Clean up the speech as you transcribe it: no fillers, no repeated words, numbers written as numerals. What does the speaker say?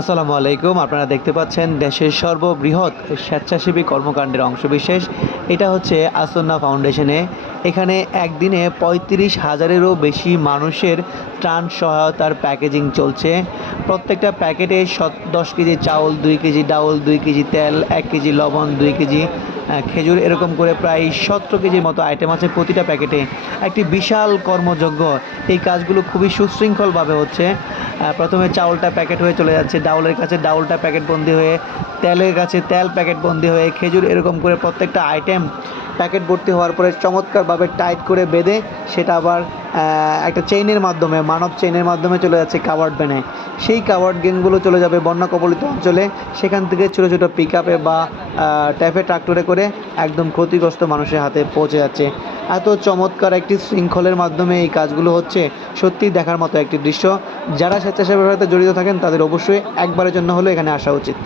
আসসালামু আলাইকুম। আপনারা দেখতে পাচ্ছেন দেশের সর্ববৃহৎ স্বেচ্ছাসেবী কর্মকাণ্ডের অংশবিশেষ। এটা হচ্ছে আসন্না ফাউন্ডেশনে। এখানে একদিনে ৩৫,০০০-এরও বেশি মানুষের ত্রাণ সহায়তার প্যাকেজিং চলছে। প্রত্যেকটা প্যাকেটে ১০ কেজি চাউল, ২ কেজি ডাউল, ২ কেজি তেল, ১ কেজি লবণ, ২ কেজি খেজুর, এরকম করে প্রায় ১৭ কেজির মতো আইটেম আছে প্রতিটা প্যাকেটে। একটি বিশাল কর্মযজ্ঞ। এই কাজগুলো খুবই সুশৃঙ্খলভাবে হচ্ছে। প্রথমে চাউলটা প্যাকেট হয়ে চলে যাচ্ছে, ডাউলের কাছে ডাউলটা প্যাকেটবন্দি হয়ে, তেলের কাছে তেল প্যাকেটবন্দি হয়ে, খেজুর, এরকম করে প্রত্যেকটা আইটেম প্যাকেট ভর্তি হওয়ার পরে চমৎকারভাবে টাইট করে বেঁধে সেটা আবার একটা চেইনের মাধ্যমে, মানব চেইনের মাধ্যমে চলে যাচ্ছে কাভার্ড ভ্যানে। সেই কাভার্ড ভ্যানগুলো চলে যাবে বন্যা কবলিত অঞ্চলে। সেখান থেকে ছোটো ছোটো পিক আপে বা ট্যাফে ট্রাক্টরে করে একদম ক্ষতিগ্রস্ত মানুষের হাতে পৌঁছে যাচ্ছে। এত চমৎকার একটি শৃঙ্খলের মাধ্যমে এই কাজগুলো হচ্ছে, সত্যিই দেখার মতো একটি দৃশ্য। যারা স্বেচ্ছাসেবীর সাথে জড়িত থাকেন তাদের অবশ্যই একবারের জন্য হলেও এখানে আসা উচিত।